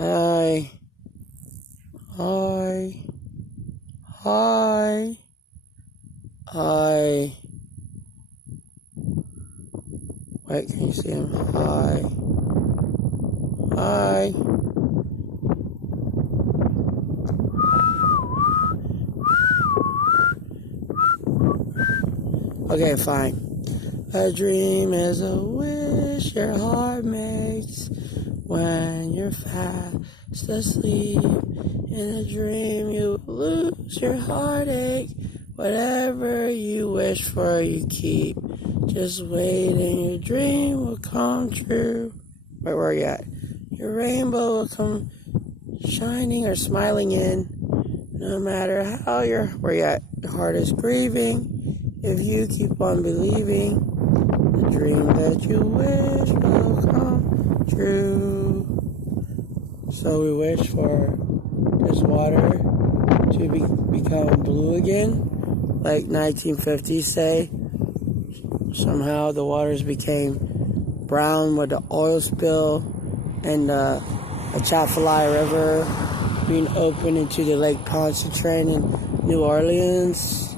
Hi. Hi. Hi. Hi. Wait, can you see him? Hi. Hi. Okay, fine. A dream is a wish your heart makes when you're fast asleep. In a dream you lose your heartache. Whatever you wish for you keep. Just wait and your dream will come true. Wait, where are you at? Your rainbow will come shining or smiling in. No matter how where you at, your heart is grieving. If you keep on believing, the dream that you wish will come true. So we wish for this water to become blue again, like 1950s say. Somehow the waters became brown with the oil spill and the Atchafalaya River being opened into the Lake Pontchartrain in New Orleans.